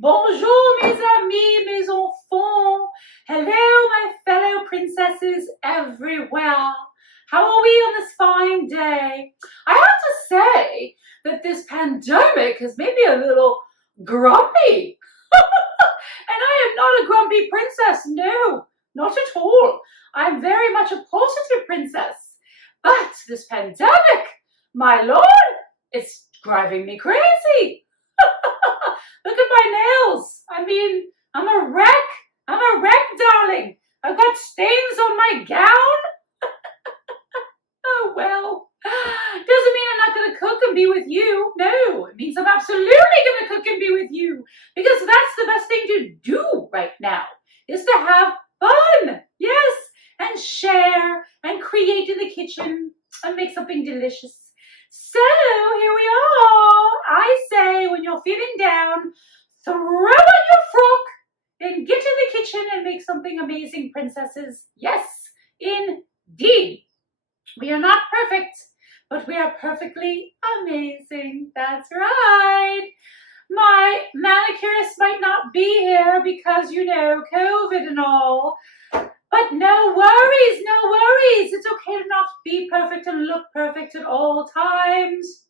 Bonjour, mes amis, mes enfants. Hello, my fellow princesses everywhere. How are we on this fine day? I have to say that this pandemic has made me a little grumpy. And I am not a grumpy princess, no, not at all. I'm very much a positive princess. But this pandemic, my lord, it's driving me crazy. Look at my nails. I mean, I'm a wreck. I'm a wreck, darling. I've got stains on my gown. Oh, well. Doesn't mean I'm not going to cook and be with you. No, it means I'm absolutely going to cook and be with you. Because that's the best thing to do right now, is to have fun. Yes, and share and create in the kitchen and make something delicious. So, here we are. I say, when you're feeling down, throw on your frock and get in the kitchen and make something amazing, princesses. Yes, indeed. We are not perfect, but we are perfectly amazing. That's right. My manicurist might not be here because, you know, COVID and all. But no worries, no worries. It's okay to not be perfect and look perfect at all times.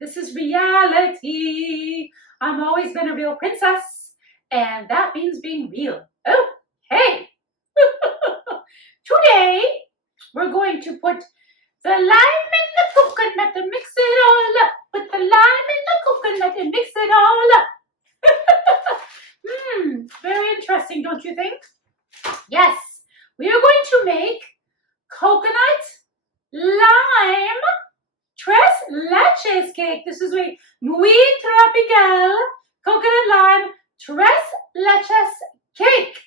This is reality. I've always been a real princess, and that means being real. Oh, hey. Today, we're going to put the lime in the coconut and mix it all up. Put the lime in the coconut and mix it all up. Very interesting, don't you think? Yes. We are going to make coconut lime Tres Leches cake. This is a muy tropical coconut lime Tres Leches cake.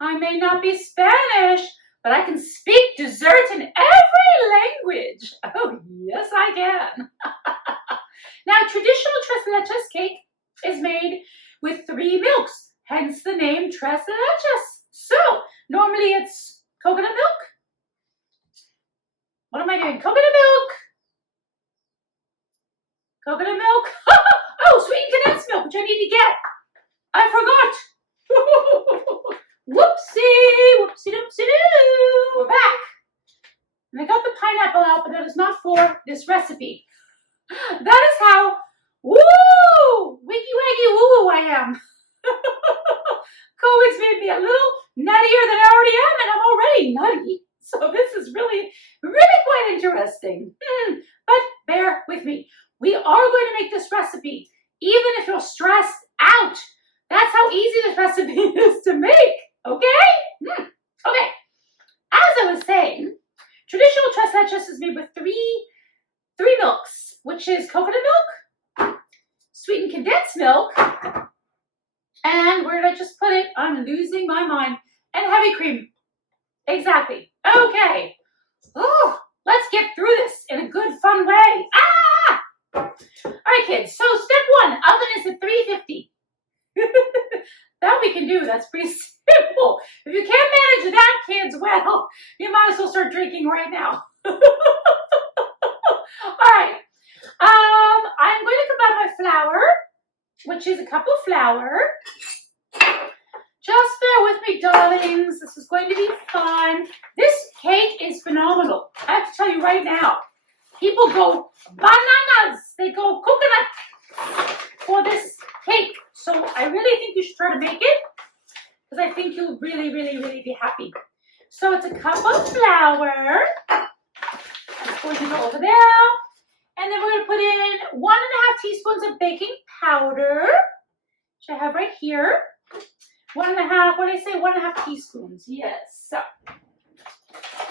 I may not be Spanish, but I can speak dessert in every language. Oh, yes, I can. Now, traditional Tres Leches cake is made with 3 milks, hence the name Tres Leches. So, normally it's coconut milk. What am I doing? Coconut milk. Coconut milk. Oh, sweetened condensed milk, which I need to get. I forgot. Whoopsie, whoopsie doopsie doo. We're back. And I got the pineapple out, but that is not for this recipe. That is how woo, wiggy waggy woo I am. COVID's made me a little nuttier than I already am, and I'm already nutty. So this is really, really quite interesting. But bear with me. We are going to make this recipe, even if you're stressed out. That's how easy this recipe is to make, okay? Okay. As I was saying, traditional Tres Leches is made with three milks, which is coconut milk, sweetened condensed milk, and where did I just put it? I'm losing my mind. And heavy cream. Exactly. Okay. Oh, let's get through this in a good, fun way. Ah! All right, kids. So step 1, oven is at 350. That we can do. That's pretty simple. If you can't manage that, kids, well, you might as well start drinking right now. All right. I'm going to combine my flour, which is a cup of flour. Just bear with me, darlings. This is going to be fun. This cake is phenomenal. I have to tell you right now. People go bananas. They go coconut for this cake. So I really think you should try to make it, because I think you'll really, really, really be happy. So it's a cup of flour. I'm going to go over there. And then we're going to put in 1.5 teaspoons of baking powder, which I have right here. 1.5, what did I say? 1.5 teaspoons. Yes. So,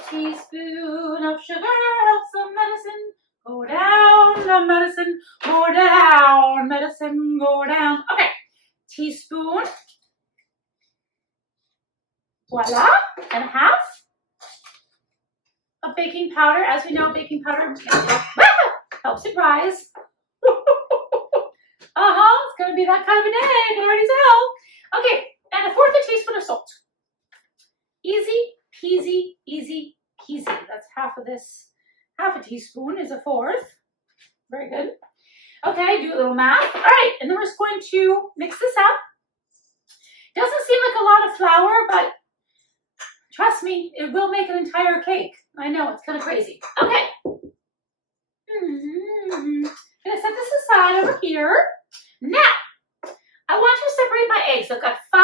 teaspoon of sugar helps the medicine go down. The medicine go down. Medicine go down. Okay. Teaspoon. Voila. And 1/2 of baking powder. As we know, baking powder helps it rise. It's going to be that kind of a day. I can already tell. Okay. And 1/4 teaspoon of salt. Easy peasy, easy peasy. That's half of this. 1/2 teaspoon is 1/4. Very good. Okay, do a little math. All right, and then we're just going to mix this up. Doesn't seem like a lot of flour, but trust me, it will make an entire cake. I know, it's kind of crazy. Okay. I'm gonna set this aside over here. Now, I want to separate my eggs. I've got 5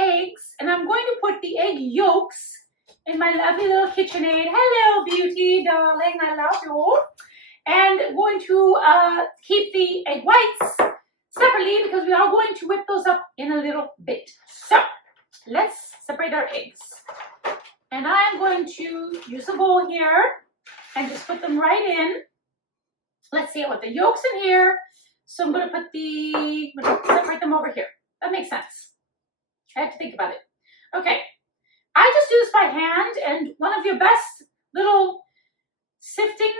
eggs, and I'm going to put the egg yolks in my lovely little KitchenAid. Hello, beauty, darling, I love you. And I'm going to keep the egg whites separately because we are going to whip those up in a little bit. So, let's separate our eggs. And I'm going to use a bowl here and just put them right in. Let's see, I want the yolks in here. So I'm going to separate them over here. That makes sense. I have to think about it. Okay. I just do this by hand, and one of your best little sifting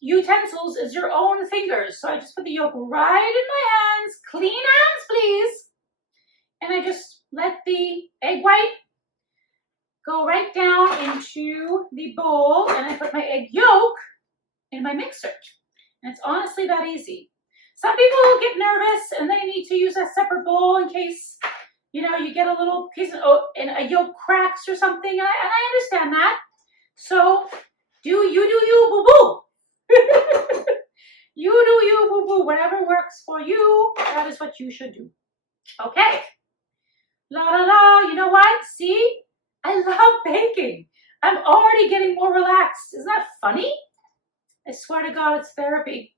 utensils is your own fingers. So I just put the yolk right in my hands. Clean hands, please. And I just let the egg white go right down into the bowl, and I put my egg yolk in my mixer. And it's honestly that easy. Some people get nervous and they need to use a separate bowl in case, you know, you get a little piece of and a yolk cracks or something. And I understand that. So do you, boo-boo. You do you, boo-boo. Whatever works for you, that is what you should do. Okay. La la la. You know what? See? I love baking. I'm already getting more relaxed. Isn't that funny? I swear to God, it's therapy.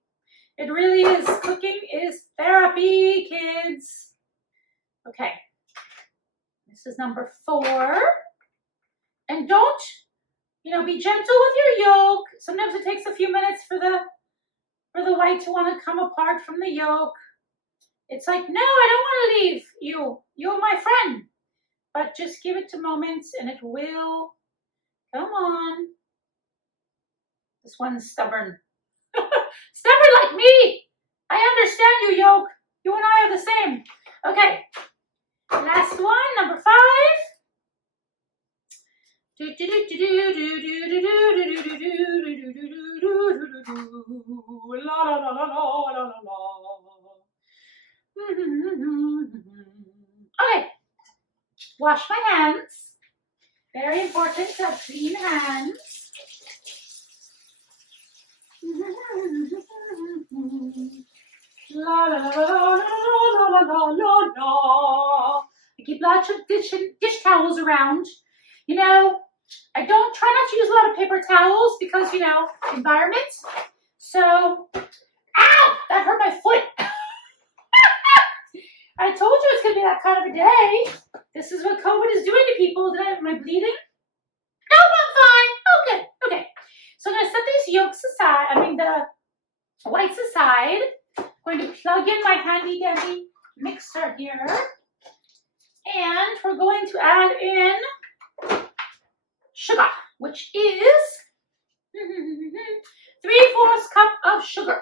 It really is. Cooking is therapy, kids. Okay. This is number 4. And don't, be gentle with your yolk. Sometimes it takes a few minutes for the white to want to come apart from the yolk. It's like, no, I don't want to leave you. You're my friend. But just give it 2 moments and it will. Come on. This one's stubborn. Stubborn like me. I understand you, yolk. You and I are the same. Okay. Last one, number 5. Okay. Wash my hands. Very important to have clean hands. La la la la la la la la la. I keep lots of dish towels around. I don't try not to use a lot of paper towels because, environment. So, ow! That hurt my foot. I told you it's going to be that kind of a day. This is what COVID is doing to people. Am I bleeding? Nope, I'm fine. Oh, good. Okay. So I'm going to set these yolks aside, the whites aside. I'm going to plug in my handy dandy mixer here. And we're going to add in sugar, which is 3/4 cup of sugar.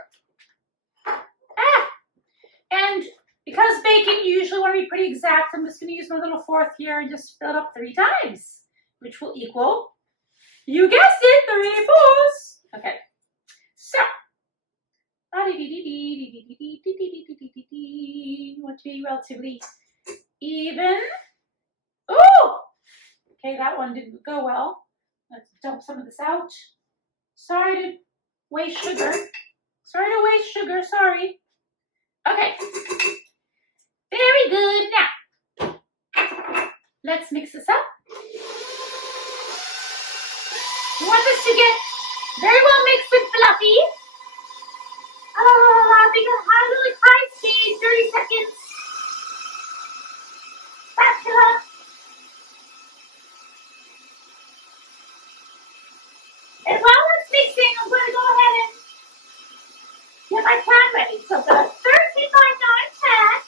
And because baking, you usually want to be pretty exact, I'm just going to use my little fourth here and just fill it up 3 times, which will equal, you guessed it, 3/4. Okay. So, want to be relatively even. Oh! Okay, that one didn't go well. Let's dump some of this out. Sorry to waste sugar. Sorry. Okay. Very good. Now, let's mix this up. You want this to get very well mixed and fluffy. Make it high speed, 30 seconds. Spatula. And while it's mixing, I'm going to go ahead and get my pan ready. So I've got a 13x9 pan,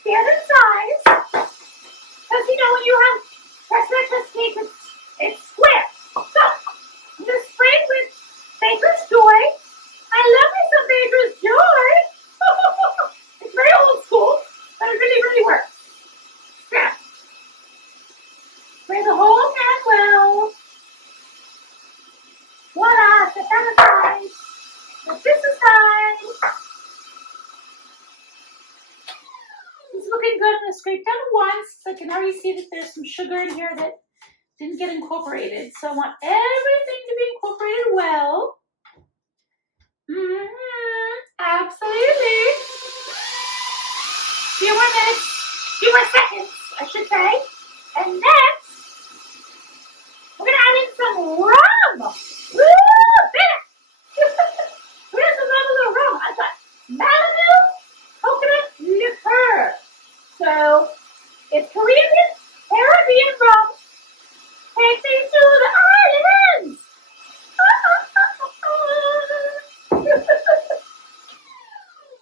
standard size. Because when you have Tres Leches cake, it's square. So I'm going to spray it with Baker's Joy. I love me some Baker's Joy. It's very old school, but it really, really works. Now, spray the whole pan well. Voila, set that aside. Set this aside. side. It's looking good. I'm going to scrape down once. So I can already see that there's some sugar in here that didn't get incorporated. So I want everything to be incorporated well. Absolutely. Few more minutes, few more seconds, I should say. And next, we're going to add in some rum. Woo! Where's the level of rum? I've got Malibu coconut liqueur. So it's Caribbean rum. Takes me to the islands.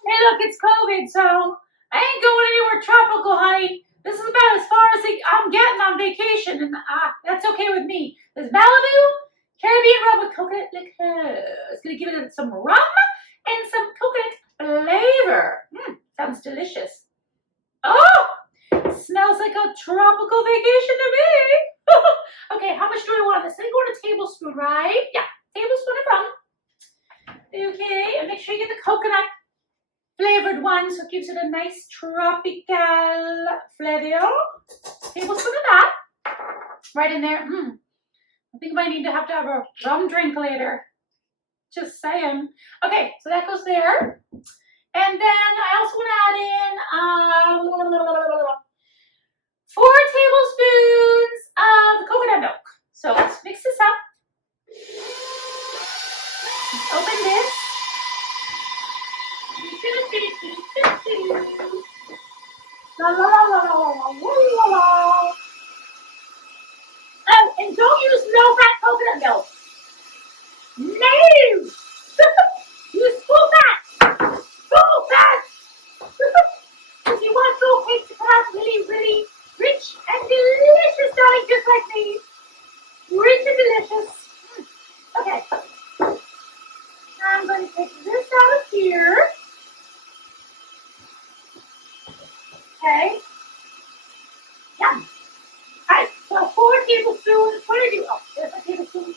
Hey, look, it's COVID, so I ain't going anywhere tropical, honey. This is about as far as I'm getting on vacation, and that's okay with me. There's Malibu Caribbean rum with coconut liqueur. It's going to give it some rum and some coconut flavor. Sounds delicious. Oh, smells like a tropical vacation to me. Okay, how much do I want of this? I think I want a tablespoon, right? Yeah, tablespoon of rum. Okay, and make sure you get the coconut flavored one, so it gives it a nice tropical flavor. Tablespoon of that. Right in there. I think I might need to have a rum drink later. Just saying. Okay, so that goes there. And then I also want to add in 4 tablespoons of coconut milk. So let's mix this up. Open this. La la la la la la la la. Oh, and don't use low-fat coconut milk. No! Use full-fat. Full-fat. If you want your cake to come out really, really rich and delicious, darling, just like me. Rich and delicious. Okay. I'm going to take this out of here. Okay. Yum. Alright, so 4 tablespoons. What did I do? Oh, there's my tablespoon.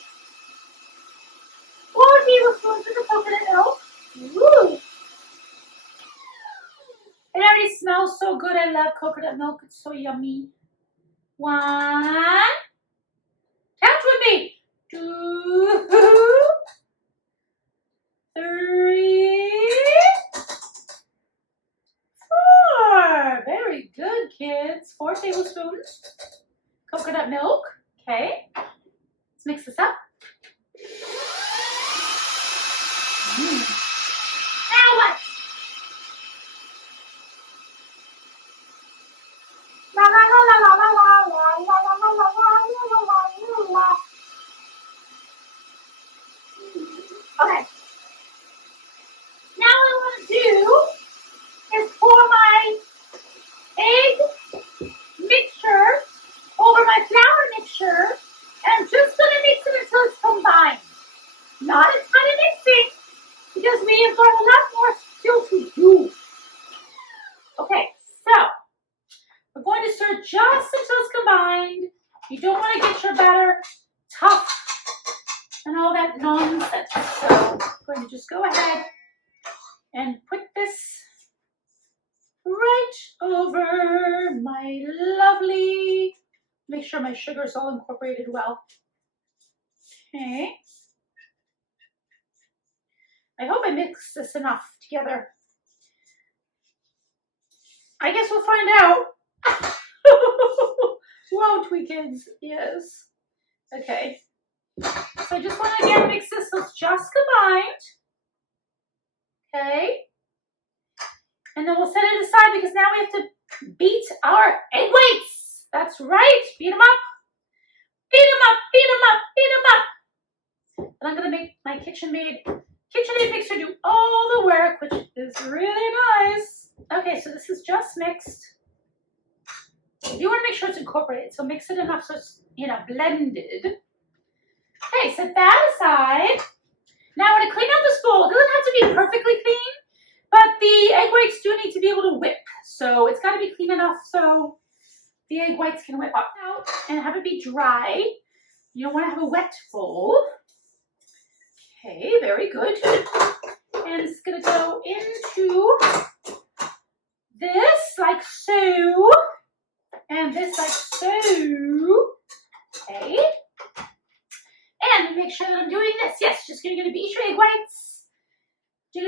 4 tablespoons of the coconut milk. Woo! It already smells so good. I love coconut milk. It's so yummy. 1. Count with me. 2. 3. 4. Very good, kids. 4 tablespoons. Coconut milk. Okay. Let's mix this up. Now what? La la la la la la la la la la la la la. Okay. Now what I want to do is pour my egg mixture over my flour mixture, and I'm just going to mix it until it's combined. Not a ton of mixing, because we have got a lot more still to do. Okay, so we're going to stir just until it's combined. You don't want to get your batter tough and all that nonsense. So I'm going to just go ahead and put this right over my lovely, make sure my sugar is all incorporated well. Okay. I hope I mix this enough together. I guess we'll find out. Won't we, kids? Yes. Okay. So I just want to again mix this so it's just combined. Okay. And then we'll set it aside because now we have to beat our egg whites. That's right. Beat them up. Beat them up. Beat them up. Beat them up. And I'm going to make my KitchenAid mixer do all the work, which is really nice. Okay, so this is just mixed. You want to make sure it's incorporated, so mix it enough so it's, blended. Okay, set that aside. Now I want to clean out this bowl. It doesn't have to be perfectly clean, but the egg whites do need to be able to whip. So it's got to be clean enough so the egg whites can whip up out and have it be dry. You don't want to have a wet bowl. Okay, very good. And it's going to go into this like so. And this like so. Okay. And make sure that I'm doing this. Yes, just going to beat your egg whites. Beat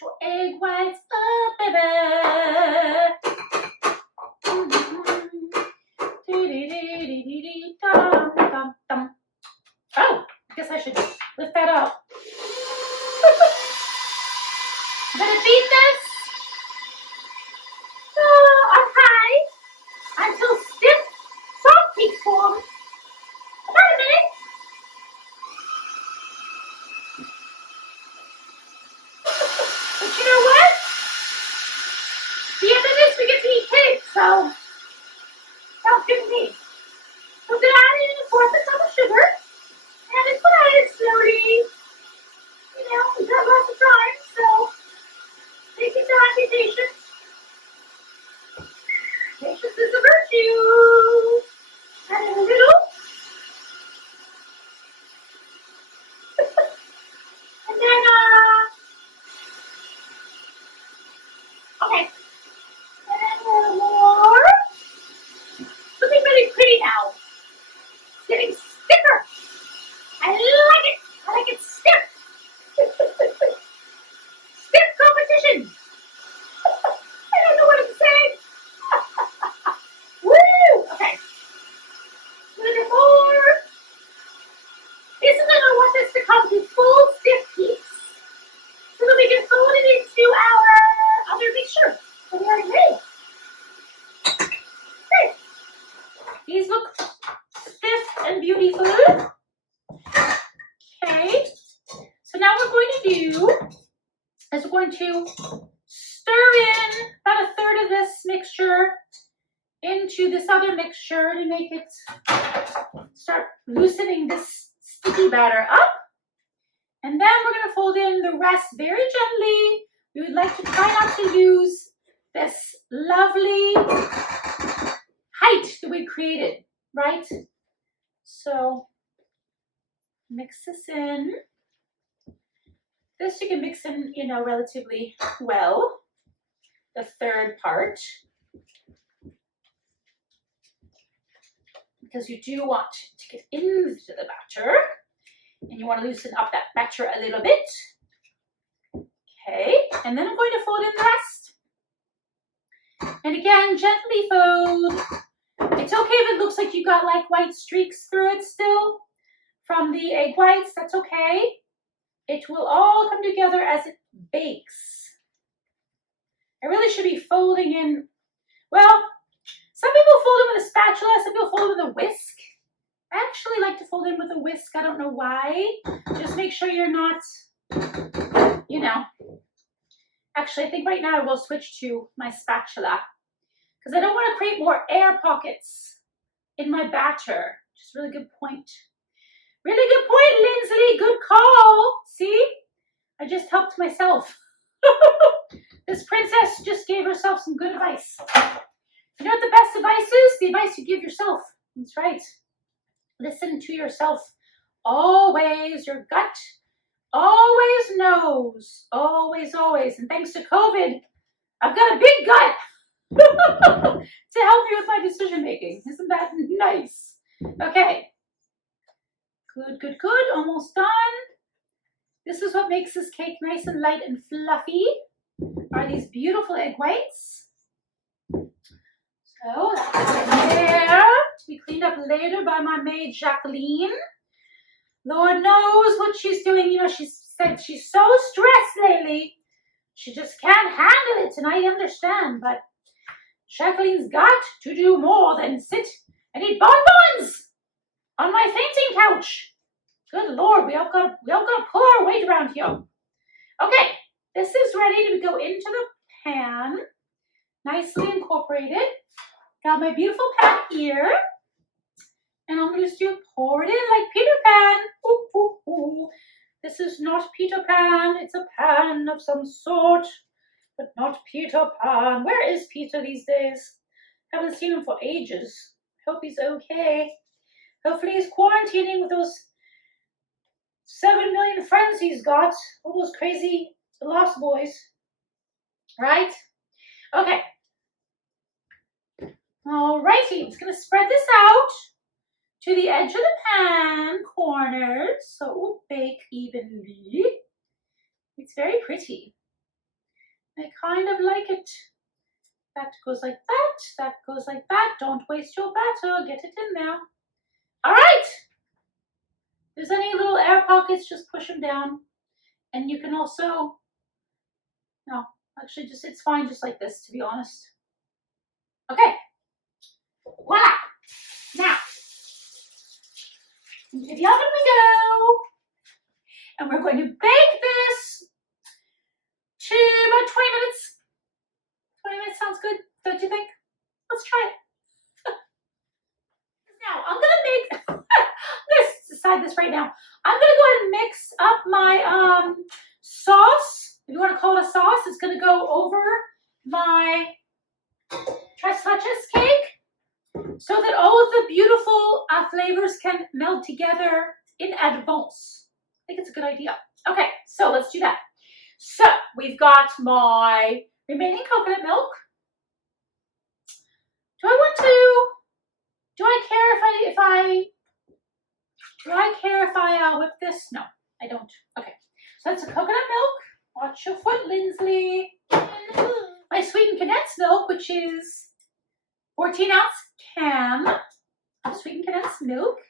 your egg whites up, baby. Oh, I guess I should lift that up. I'm gonna beat this on high until stiff, soft cake form. About a minute. But you know what? At the end of this, we get to eat cake, so sounds good to me. So I'm gonna add in a fourth of cup of sugar, and it's gonna add it slowly. You know, we've got lots of time, so take your time, be patient. Patience is a virtue. Add in a little. And then, okay. And then a little more. Looking really pretty now. It's getting stiffer. I like it. I like it stiff. Stiff competition. I don't know what I'm saying. Woo! Okay. A little more. This is when I want this to come to full stiff peaks. So that we can fold it into our other mixture. So we already made. Okay. These look stiff and beautiful. Okay. So now what we're going to do is we're going to stir in about a third of this mixture into this other mixture to make it start loosening this sticky batter up. And then we're going to fold in the rest very gently. We would like to try not to lose this lovely height that we created, right? So mix this in. This you can mix in, you know, relatively well. The third part. Because you do want to get into the batter. And you want to loosen up that batter a little bit. Okay, and then I'm going to fold in the rest. And again, gently fold. It's okay if it looks like you got like white streaks through it still from the egg whites. That's okay. It will all come together as it bakes. I really should be folding in, well, some people fold them with a spatula, some people fold them with a whisk. I actually like to fold in with a whisk. I don't know why. Just make sure you're not, you know. Actually, I think right now I will switch to my spatula because I don't want to create more air pockets in my batter. Just really good point. Really good point, Lindsley. Good call. See? I just helped myself. This princess just gave herself some good advice. You know what the best advice is? The advice you give yourself. That's right. Listen to yourself. Always. Your gut always knows. Always, always. And thanks to COVID, I've got a big gut to help you with my decision making. Isn't that nice? Okay. Good, good, good. Almost done. This is what makes this cake nice and light and fluffy. Are these beautiful egg whites. So that's there to be cleaned up later by my maid Jacqueline. Lord knows what she's doing. You know, she said she's so stressed lately. She just can't handle it, and I understand. But Jacqueline's got to do more than sit and eat bonbons on my fainting couch. Good Lord, we all got to pull our weight around here. Okay, this is ready to go into the pan, nicely incorporated. Got my beautiful pan here, and I'm going to pour it in like Peter Pan. Ooh, ooh, ooh. This is not Peter Pan. It's a pan of some sort, but not Peter Pan. Where is Peter these days? Haven't seen him for ages. Hope he's okay. Hopefully he's quarantining with those 7 million friends he's got. All those crazy lost boys. Right? Okay. Alrighty, just gonna spread this out to the edge of the pan corners so it will bake evenly. It's very pretty. I kind of like it. That goes like that, that goes like that. Don't waste your batter, get it in there. Alright! If there's any little air pockets, just push them down. And you can also, no, actually just, it's fine just like this, to be honest. Okay. Voila! Now, into the oven we go. And we're going to bake this to about 20 minutes. 20 minutes sounds good, don't you think? Let's try it. Now, I'm going to make, let's decide this right now. I'm going to go ahead and mix up my sauce. If you want to call it a sauce, it's going to go over my Tres Leches cake so that all of the beautiful flavors can meld together in advance. I think it's a good idea. Okay, so let's do that. So we've got my remaining coconut milk. Do I care if I whip this? No, I don't. Okay, so that's a coconut milk. Watch your foot, Lindsley. My sweetened condensed milk, which is 14-ounce can of sweetened condensed milk.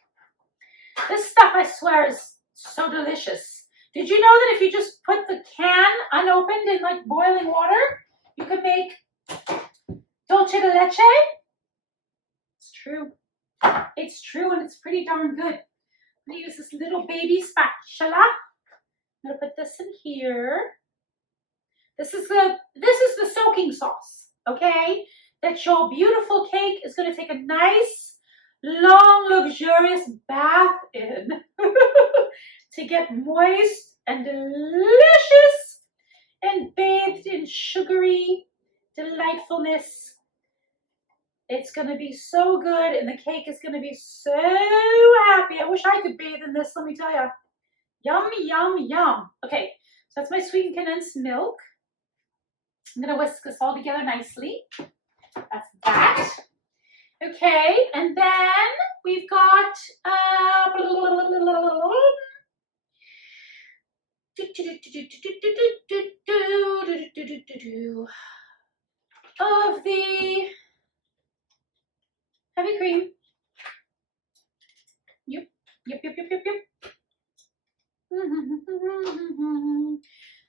This stuff, I swear, is so delicious. Did you know that if you just put the can unopened in like boiling water, you could make dulce de leche? It's true. It's true, and it's pretty darn good. I'm going to use this little baby spatula. I'm going to put this in here. This is the soaking sauce, okay? That your beautiful cake is going to take a nice, long, luxurious bath in to get moist and delicious and bathed in sugary delightfulness. It's going to be so good, and the cake is going to be so happy. I wish I could bathe in this, let me tell you. Yum, yum, yum. Okay, so that's my sweetened condensed milk. I'm going to whisk this all together nicely. That's that. Okay, and then we've got of the heavy cream. Yep.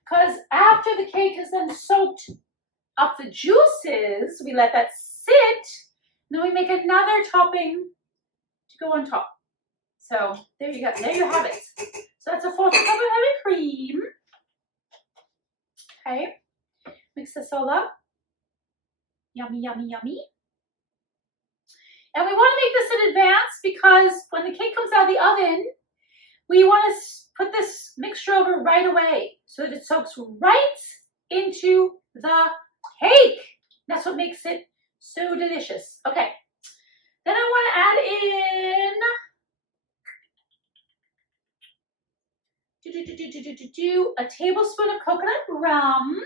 Because after the cake has then soaked up the juices, we let that sit. Then we make another topping to go on top. So there you go. There you have it. So that's a 4th cup of heavy cream. Okay. Mix this all up. Yummy, yummy, yummy. And we want to make this in advance because when the cake comes out of the oven, we want to put this mixture over right away so that it soaks right into the cake. That's what makes it so delicious. Okay. Then I want to add in a tablespoon of coconut rum.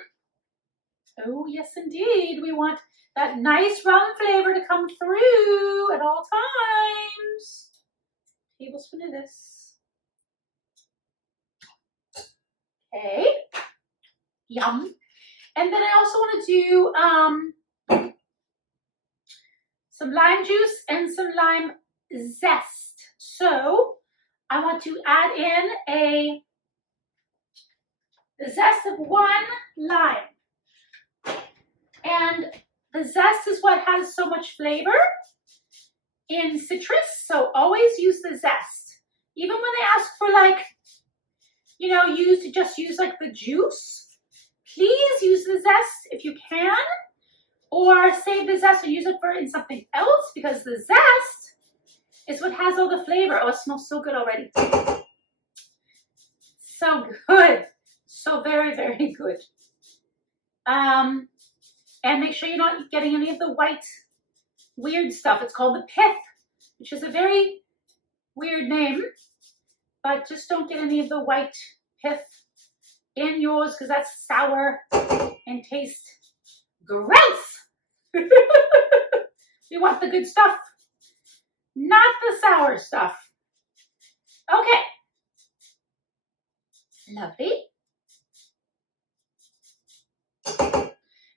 Oh, yes, indeed. We want that nice rum flavor to come through at all times. Tablespoon of this. Okay. Yum. And then I also want to do some lime juice and some lime zest. So I want to add in the zest of 1 lime. And the zest is what has so much flavor in citrus, so always use the zest. Even when they ask for like, you know, just use like the juice, please use the zest if you can, or save the zest and use it in something else, because the zest is what has all the flavor. Oh, it smells so good already. So good. So very, very good. And make sure you're not getting any of the white weird stuff. It's called the pith, which is a very weird name. but just don't get any of the white pith in yours because that's sour and tastes gross. You want the good stuff, not the sour stuff. Okay. Lovely.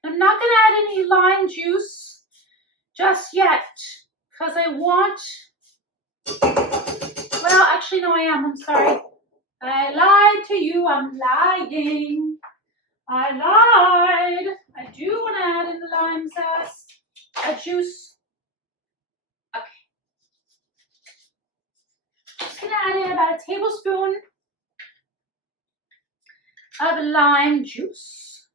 I'm not going to add any lime juice just yet because I want, well, actually, no, I am. I'm sorry. I lied to you. I'm lying. I lied. I do want to add in the lime zest, juice. Okay. Just going to add in about a tablespoon of lime juice.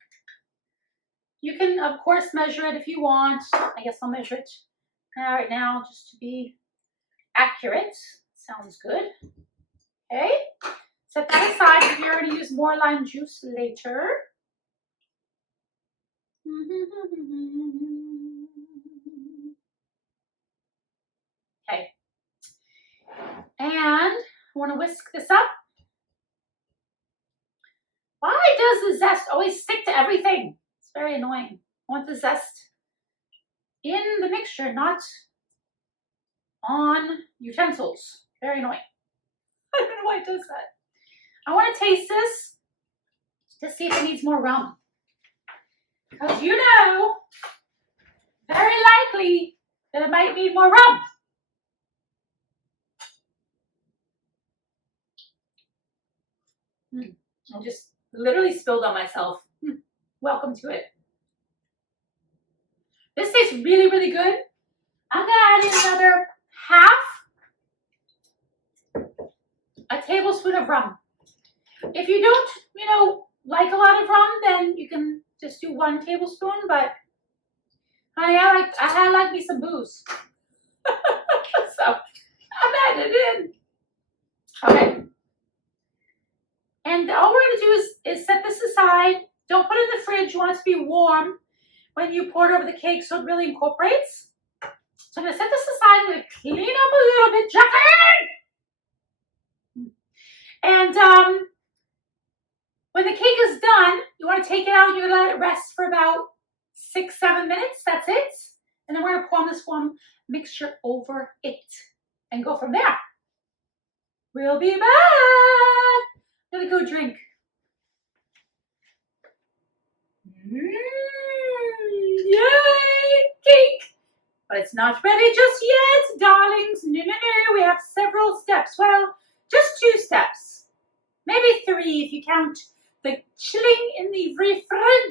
You can, of course, measure it if you want. I guess I'll measure it right now just to be accurate. Sounds good. Okay. Set that aside because you're going to use more lime juice later. Okay. And I want to whisk this up. Why does the zest always stick to everything? It's very annoying. I want the zest in the mixture, not on utensils. Very annoying. I don't know why it does that. I want to taste this to see if it needs more rum. Because you know, very likely that it might need more rum. I just literally spilled on myself. Welcome to it. This tastes really, really good. I'm going to add in another a tablespoon of rum. If you don't, like a lot of rum, then you can just do 1 tablespoon, but honey, I like me some booze. So I'm adding it in. Okay. And all we're going to do is set this aside. Don't put it in the fridge. You want it to be warm when you pour it over the cake so it really incorporates. So I'm going to set this aside. I'm going to clean up a little bit, Jackie! And when the cake is done, you want to take it out and you're going to let it rest for about 6-7 minutes. That's it. And then we're going to pour this warm mixture over it and go from there. We'll be back. I'm going to go drink. Yay, cake. But it's not ready just yet, darlings. No. We have several steps. Well, just 2 steps. Maybe 3 if you count the chilling in the refrigerator.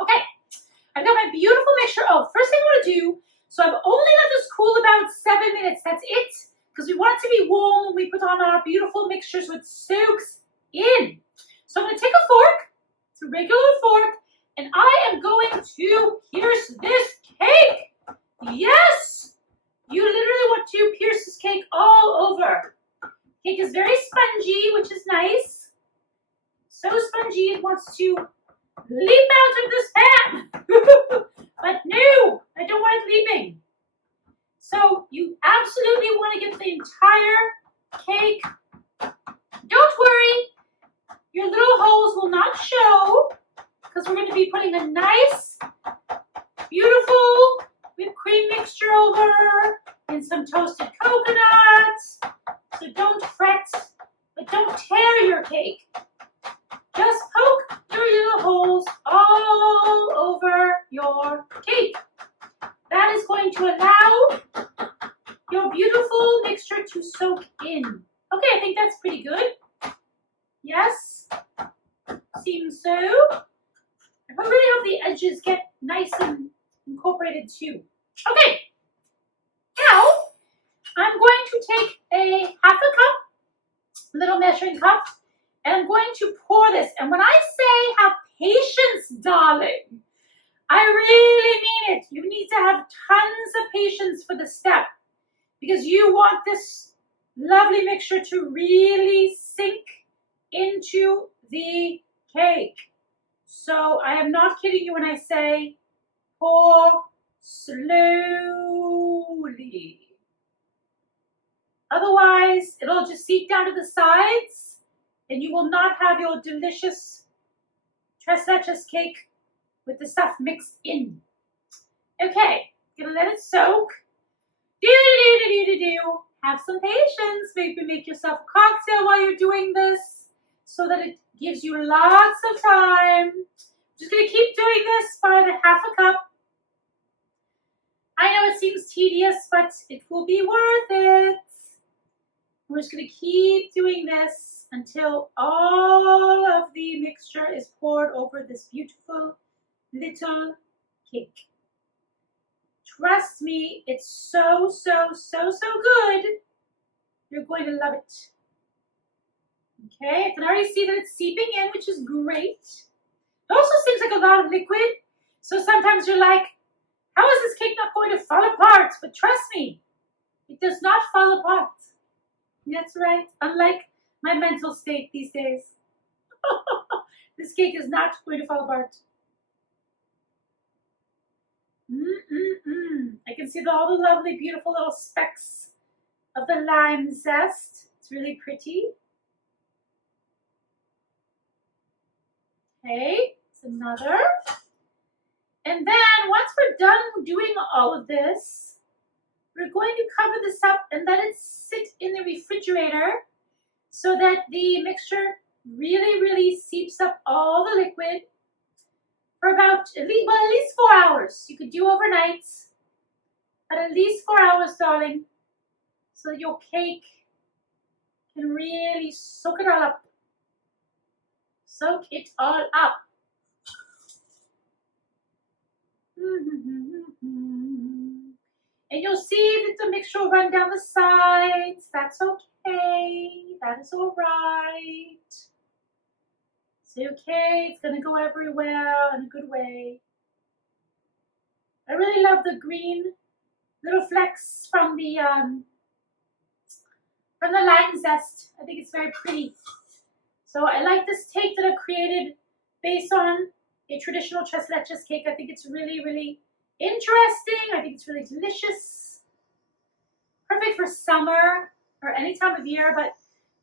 Okay, I've got my beautiful mixture. Oh, first thing I want to do, so I've only let this cool about 7 minutes. That's it, because we want it to be warm when we put on our beautiful mixture so it soaks in. So I'm going to take a fork, it's a regular fork, and I am going to pierce this cake. Yes, you literally want to pierce this cake all over. Cake is very spongy, which is nice. So spongy it wants to leap out of this pan. But no, I don't want it leaping. So you absolutely want to get the entire cake. Don't worry, your little holes will not show because we're going to be putting a nice, beautiful whipped cream mixture over and some toasted coconuts. So don't fret, but don't tear your cake. Just poke your little holes all over your cake. That is going to allow your beautiful mixture to soak in. Okay, I think that's pretty good. Yes, seems so. I really hope the edges get nice and incorporated too. Okay, now I'm going to take a half a cup, little measuring cup, and I'm going to pour this. And when I say have patience, darling, I really mean it. You need to have tons of patience for the step because you want this lovely mixture to really sink into the cake. So I am not kidding you when I say pour slowly. Otherwise, it'll just seep down to the sides and you will not have your delicious Tres Leches cake with the stuff mixed in. Okay, gonna let it soak. Have some patience. Maybe make yourself a cocktail while you're doing this so that it gives you lots of time. Just gonna keep doing this by the half a cup. I know it seems tedious, but it will be worth it. We're just gonna keep doing this until all of the mixture is poured over this beautiful little cake. Trust me, it's so good. You're going to love it. Okay, I can already see that it's seeping in, which is great. It also seems like a lot of liquid. So sometimes you're like, how is this cake not going to fall apart? But trust me, it does not fall apart. That's right, unlike my mental state these days. This cake is not going to fall apart. I can see all the lovely, beautiful little specks of the lime zest. It's really pretty. Okay, it's another. And then once we're done doing all of this, we're going to cover this up and let it sit in the refrigerator so that the mixture really seeps up all the liquid for about at least 4 hours. You could do overnight, but at least 4 hours, darling, so that your cake can really soak it all up. Soak it all up. And you'll see that the mixture will run down the sides. That's okay. That is all right. It's okay. It's going to go everywhere in a good way. I really love the green little flecks from the lime zest. I think it's very pretty. So I like this cake that I've created based on a traditional Tres Leches cake. I think it's really interesting. I think it's really delicious. Perfect for summer or any time of year, but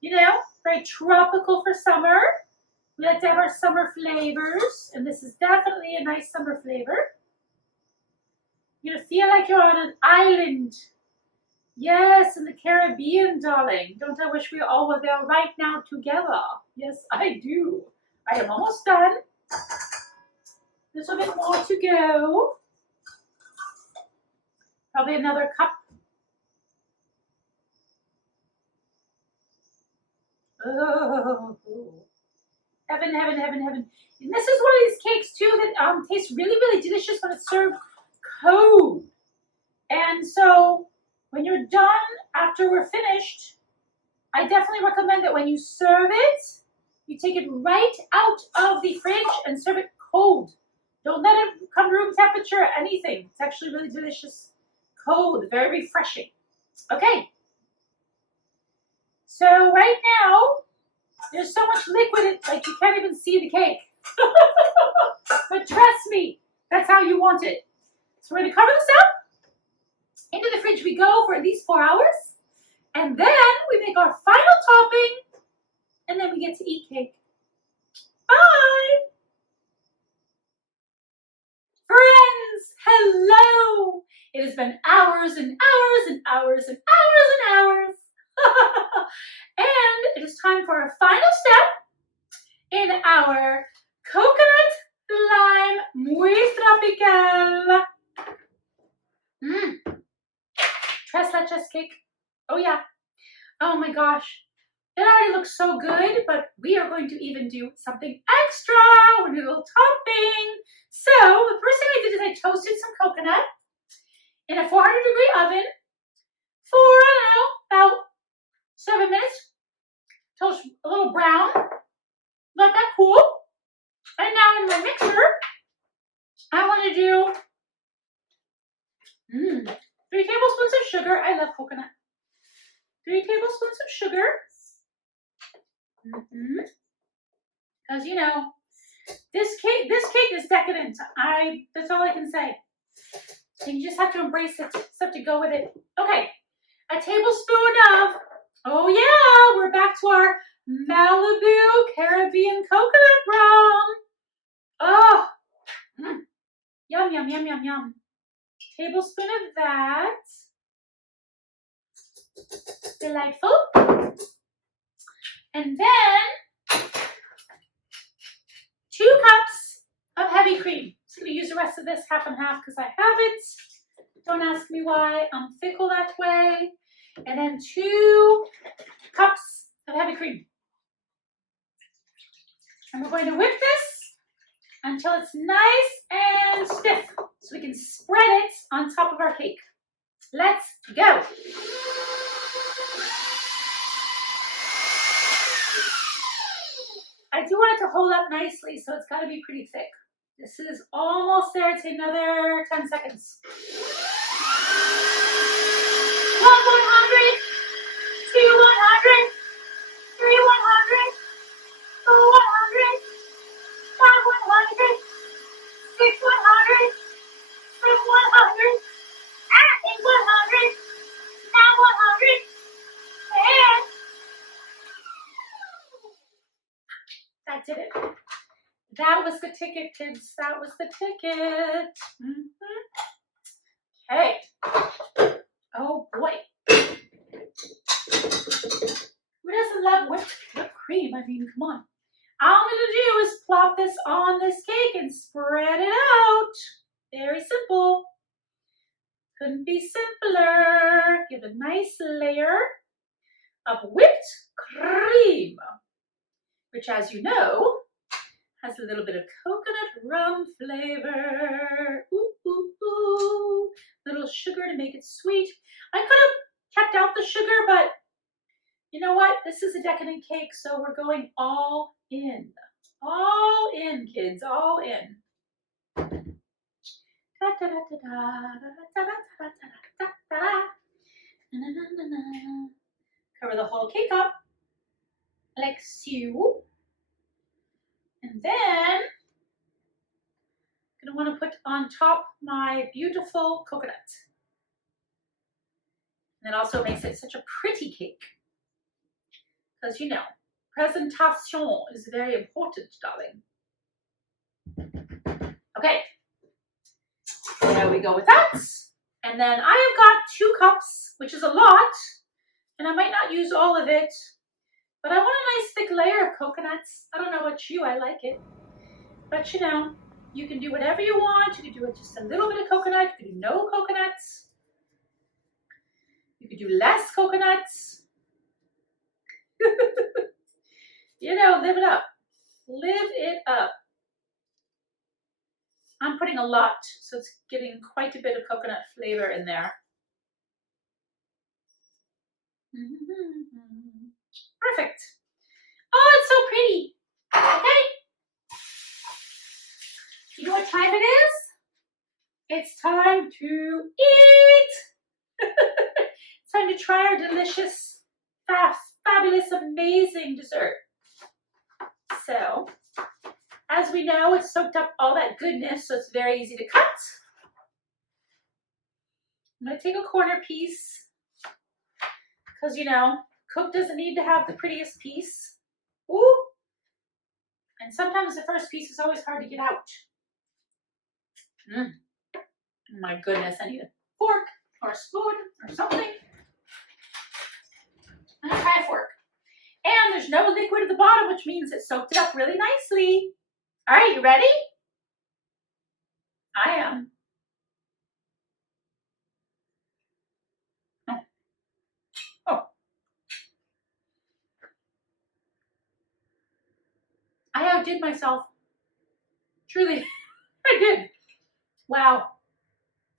you know, very tropical for summer. We like to have our summer flavors, and this is definitely a nice summer flavor. You're gonna feel like you're on an island. Yes, in the Caribbean, darling. Don't I wish we all were there right now together? Yes, I do. I am almost done. A little bit more to go. Probably another cup. Oh, heaven. And this is one of these cakes too that tastes really delicious when it's served cold. And so when you're done, after we're finished, I definitely recommend that when you serve it, you take it right out of the fridge and serve it cold. Don't let it come room temperature or anything. It's actually really delicious cold, very refreshing. Okay. So right now, there's so much liquid, like you can't even see the cake. But trust me, that's how you want it. So we're gonna cover this up. Into the fridge we go for at least 4 hours. And then we make our final topping. And then we get to eat cake. Bye! Friends, hello! It has been hours and hours. And it is time for our final step in our coconut lime muy tropical. Tres Leches cake. Oh yeah. Oh my gosh. It already looks so good, but we are going to even do something extra. We're going to do a little topping. So the first thing I did is I toasted some coconut in a 400-degree oven for, I don't know, about 7 minutes. Toast a little brown. Let that cool. And now in my mixer, I want to do 3 tablespoons of sugar. I love coconut. 3 tablespoons of sugar. Because you know, this cake is decadent. That's all I can say. And you just have to embrace it. Just have to go with it. Okay. a tablespoon of, oh yeah, we're back to our Malibu Caribbean coconut rum. Oh, yum, yum, yum, yum, yum. Tablespoon of that. Delightful. And then 2 cups of heavy cream. So I'm going to use the rest of this half and half because I have it. Don't ask me why. I'm fickle that way. And then 2 cups of heavy cream. And we're going to whip this until it's nice and stiff so we can spread it on top of our cake. Let's go. I do want it to hold up nicely, so it's got to be pretty thick. This is almost there. It's another 10 seconds. 1, 100, 2, 100, 3, 100, 4, 100, 5, 100, 6, 100, 7, 100, 8, 100, 9, 100, and that did it. That was the ticket, kids. That was the ticket. Okay. Oh boy. Who doesn't love whipped cream? I mean, come on. All I'm going to do is plop this on this cake and spread it out. Very simple. Couldn't be simpler. Give a nice layer of whipped cream, which, as you know, has a little bit of coconut rum flavor. Ooh, ooh, ooh. Little sugar to make it sweet. I could have kept out the sugar, but you know what? This is a decadent cake, so we're going all in. All in, kids, all in. Cover the whole cake up like so. And then I'm going to want to put on top my beautiful coconut. And it also makes it such a pretty cake. Because, you know, presentation is very important, darling. Okay. There we go with that. And then I have got 2 cups, which is a lot. And I might not use all of it. But I want a nice thick layer of coconuts. I don't know about you, I like it. But you know, you can do whatever you want. You can do it just a little bit of coconut. You can do no coconuts. You could do less coconuts. You know, live it up. Live it up. I'm putting a lot, so it's giving quite a bit of coconut flavor in there. Perfect. Oh, it's so pretty. Okay. You know what time it is? It's time to eat. It's time to try our delicious, fabulous, amazing dessert. So, as we know, it's soaked up all that goodness, so it's very easy to cut. I'm going to take a corner piece because, you know, cook doesn't need to have the prettiest piece. Ooh. And sometimes the first piece is always hard to get out. My goodness, I need a fork or a spoon or something. I'm going to try a fork. And there's no liquid at the bottom, which means it soaked it up really nicely. All right, you ready? I am. Oh. I outdid myself. Truly, I did. Wow.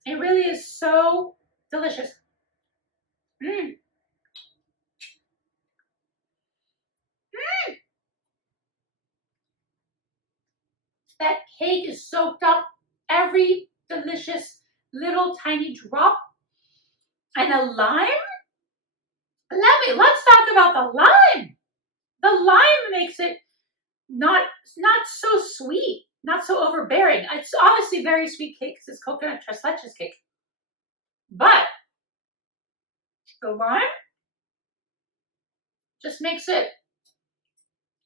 It really is so delicious. That cake is soaked up every delicious little tiny drop. And a lime? Let's talk about the lime. The lime makes it not so sweet, not so overbearing. It's obviously very sweet cake because it's coconut tres leches cake. But The lime just makes it,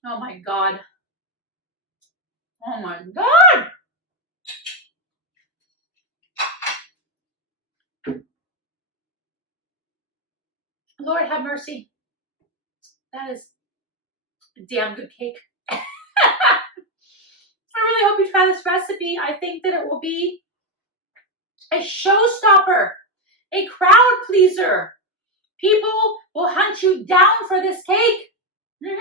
oh my God. Oh my God. Lord have mercy. That is a damn good cake. I really hope you try this recipe. I think that it will be a showstopper, a crowd pleaser. People will hunt you down for this cake. That's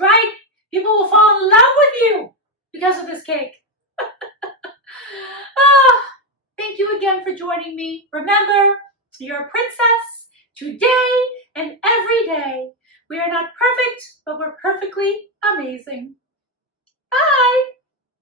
right. People will fall in love with you because of this cake. Thank you again for joining me. Remember, you're a princess today and every day. We are not perfect, but we're perfectly amazing. Bye.